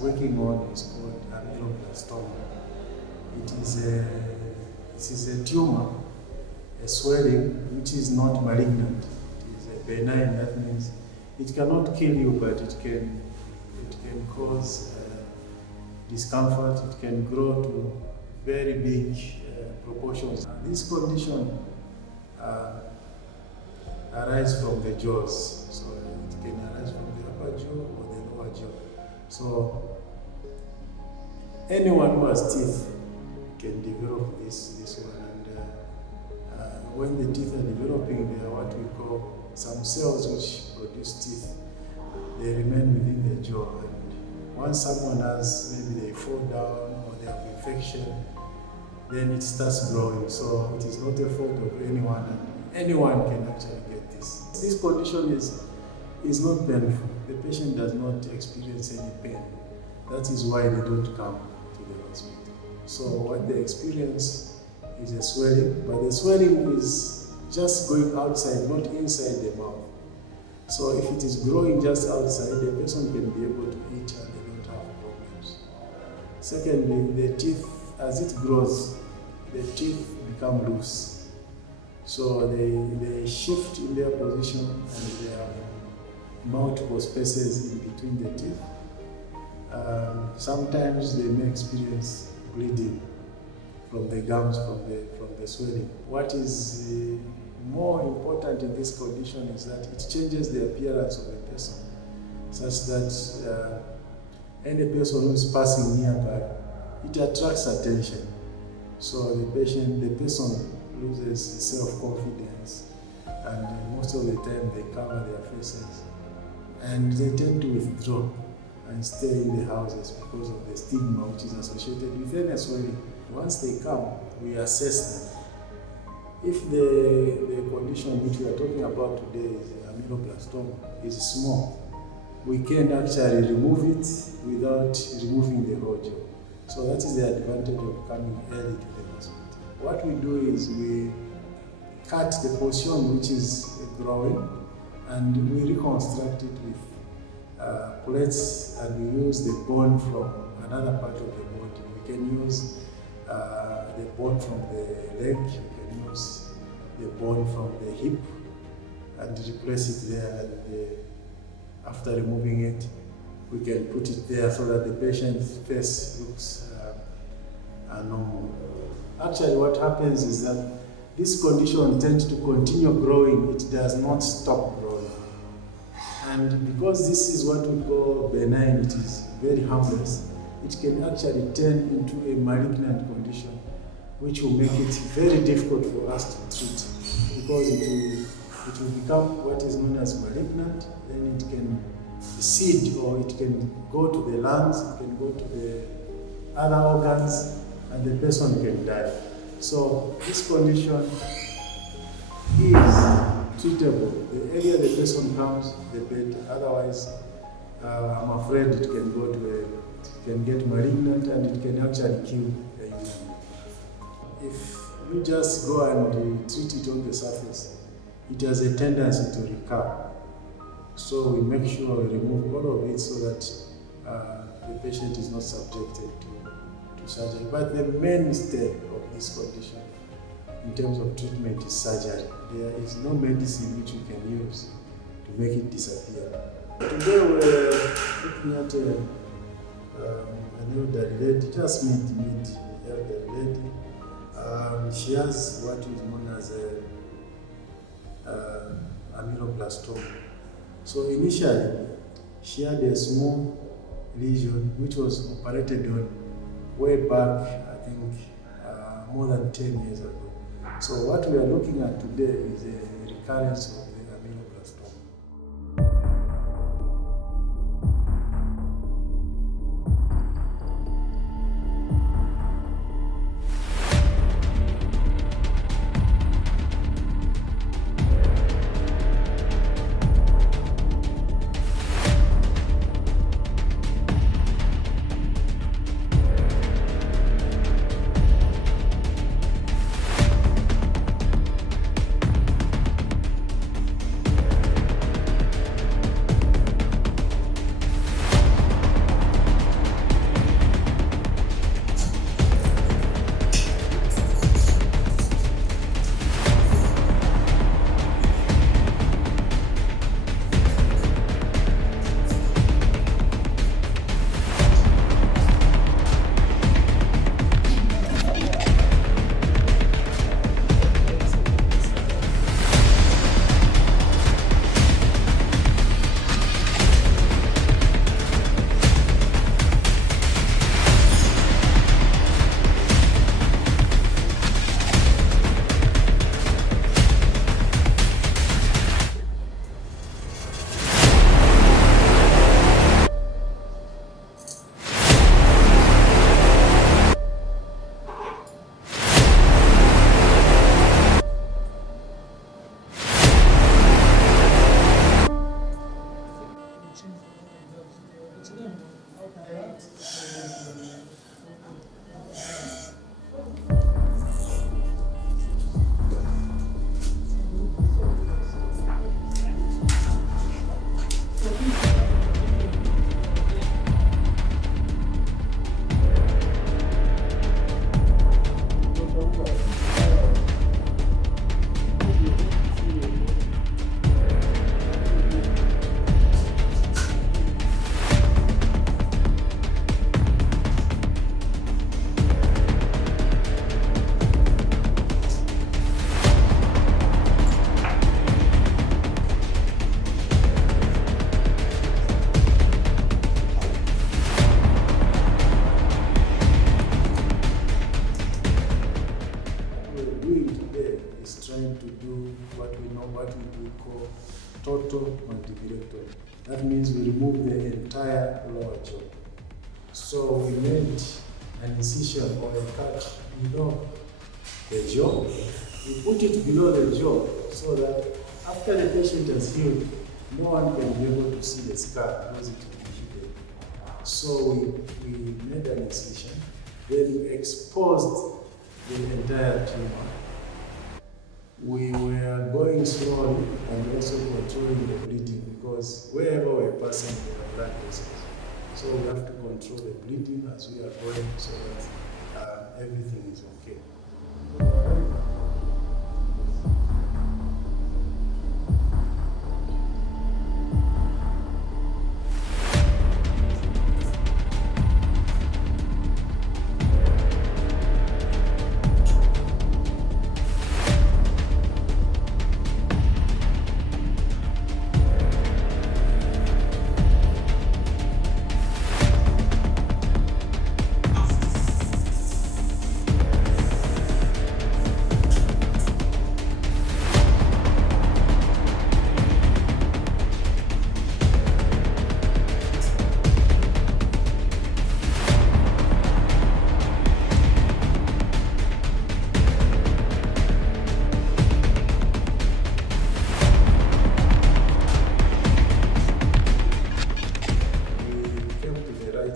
working on is called Ameloblastoma. It is a tumor, a swelling which is not malignant. It is a benign. That means it cannot kill you, but it can cause discomfort. It can grow to very big proportions. This condition arises from the jaws, so it can arise from the upper jaw or the lower jaw. So anyone who has teeth can develop this one, and when the teeth are developing, they are what we call some cells which produce teeth. They remain within the jaw, and once someone has, maybe they fall down or they have infection, then it starts growing. So it is not a fault of anyone, and anyone can actually get this. This condition is not painful. The patient does not experience any pain. That is why they don't come to the hospital. So what they experience is a swelling, but the swelling is just going outside, not inside the mouth. So if it is growing just outside, the person can be able to eat and they don't have problems. Secondly, the teeth, as it grows, the teeth become loose. So they shift in their position and they have multiple spaces in between the teeth. Sometimes they may experience bleeding from the gums, from the swelling. What is more important in this condition is that it changes the appearance of the person, such that any person who is passing nearby, it attracts attention. So the person loses self-confidence, and most of the time they cover their faces, and they tend to withdraw and stay in the houses because of the stigma which is associated with any swelling. Once they come, we assess them. If the condition which we are talking about today is ameloblastoma, is small, we can actually remove it without removing the whole jaw. So that is the advantage of coming early to the hospital. What we do is we cut the portion which is growing, and we reconstruct it with plates, and we use the bone from another part of the body. We can use the bone from the leg, we can use the bone from the hip and replace it there, and after removing it, we can put it there so that the patient's face looks normal. Actually, what happens is that this condition tends to continue growing, it does not stop growing. And because this is what we call benign, it is very harmless, it can actually turn into a malignant condition, which will make it very difficult for us to treat, because it will become what is known as malignant. Then it can seed, or it can go to the lungs, it can go to the other organs, and the person can die. So this condition is treatable. The earlier the person comes, the better. Otherwise, I'm afraid it can get malignant, and it can actually kill a human. If you just go and treat it on the surface, it has a tendency to recur. So we make sure we remove all of it so that the patient is not subjected to surgery. But the mainstay of this condition in terms of treatment is surgery. There is no medicine which we can use to make it disappear. Today we're looking at an elderly lady, just mid elderly lady. She has what is known as ameloblastoma. So initially, she had a small lesion which was operated on way back, I think, more than 10 years ago. So what we are looking at today is a recurrence of the ameloblastoma. total mandibulectomy. That means we remove the entire lower jaw. So we made an incision or a cut below the jaw. We put it below the jaw so that after the patient has healed, no one can be able to see the scar because it will be hidden. So we made an incision, then we exposed the entire tumor. We were going slowly and also controlling the bleeding because wherever we're passing there are blood vessels. So we have to control the bleeding as we are going so that everything is okay.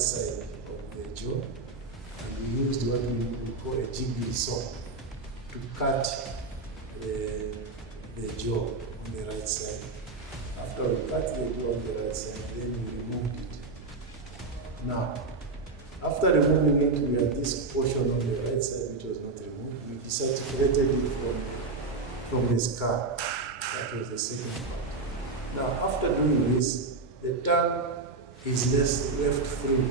Side of the jaw, and we used what we call a jiggle saw to cut the jaw on the right side. After we cut the jaw on the right side, then we removed it. Now, after removing it, we had this portion on the right side which was not removed. We desaturated it from the scar. That was the second part. Now, after doing this, the tongue is left free.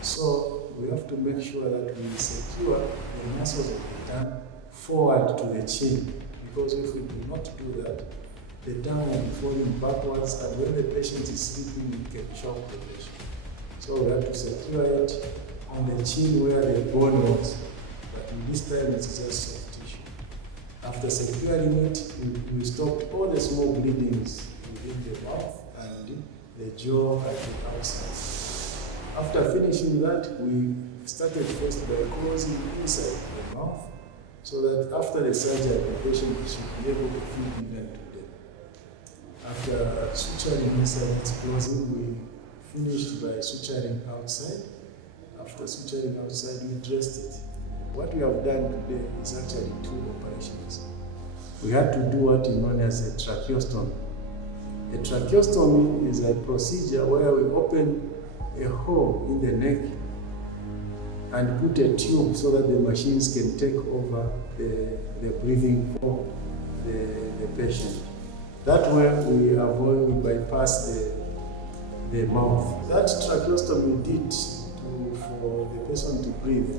So we have to make sure that we secure the muscles of the tongue forward to the chin, because if we do not do that, the tongue will be falling backwards, and when the patient is sleeping, it can shock the patient. So we have to secure it on the chin where the bone was, but this time it's just soft tissue. After securing it, we stop all the small bleedings within the mouth and the jaw and the outside. After finishing that, we started first by closing inside the mouth so that after the surgery, the patient should be able to feel even to them. After suturing inside its closing, we finished by suturing outside. After suturing outside, we dressed it. What we have done today is actually 2 operations. We had to do what is known as a tracheostomy. A tracheostomy is a procedure where we open a hole in the neck and put a tube so that the machines can take over the breathing for the patient. That way we bypass the mouth. That tracheostomy did for the person to breathe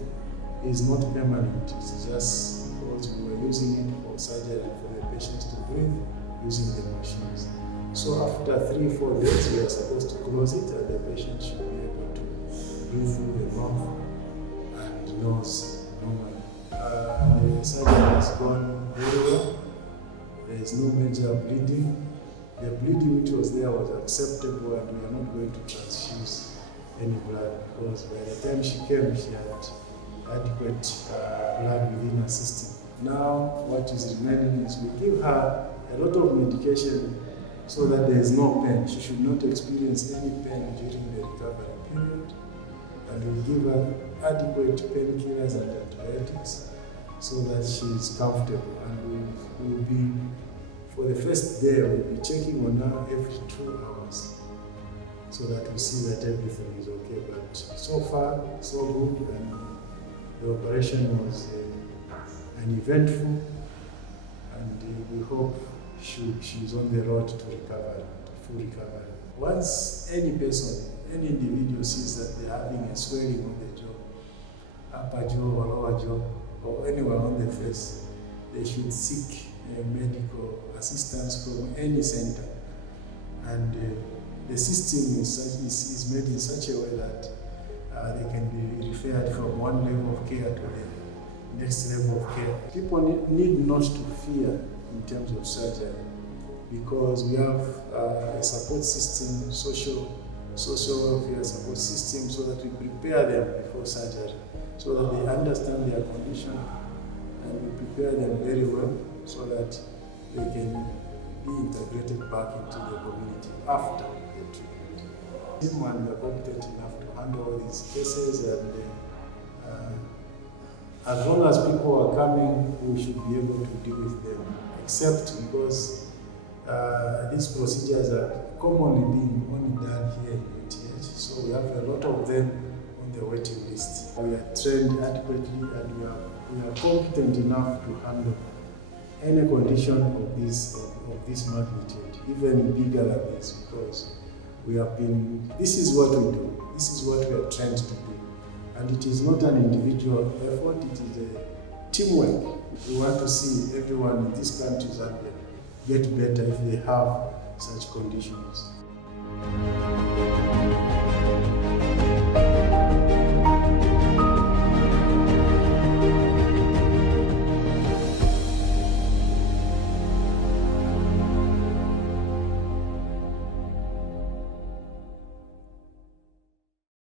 is not permanent. It's just because we were using it for surgery for the patients to breathe using the machines. So after 3-4 days, we are supposed to close it, and the patient should be able to breathe through the mouth and nose normally. The surgery has gone very well. There is no major bleeding. The bleeding which was there was acceptable, and we are not going to transfuse any blood because by the time she came, she had adequate blood within her system. Now, what is remaining is we give her a lot of medication so that there is no pain. She should not experience any pain during the recovery period. And we give her adequate painkillers and antibiotics so that she is comfortable. And we will be, for the first day, we'll be checking on her every 2 hours so that we see that everything is okay. But so far, so good. And the operation was an eventful, and we hope she's on the road to recovery, to full recovery. Once any person, any individual sees that they're having a swelling on the jaw, upper jaw or lower jaw, or anywhere on the face, they should seek medical assistance from any center. And the system is made in such a way that they can be referred from one level of care to the next level of care. People need not to fear in terms of surgery. because we have a support system, social welfare support system, so that we prepare them before surgery, so that they understand their condition, and we prepare them very well so that they can be integrated back into the community after the treatment. And we are competent enough to handle all these cases, and as long as people are coming, we should be able to deal with them, except because these procedures are commonly being only done here in UTH, so we have a lot of them on the waiting list. We are trained adequately, and we are competent enough to handle any condition of this magnitude, even bigger than this, because this is what we do, this is what we are trained to do. And it is not an individual effort, it is a teamwork. We want to see everyone in this country get better if they have such conditions.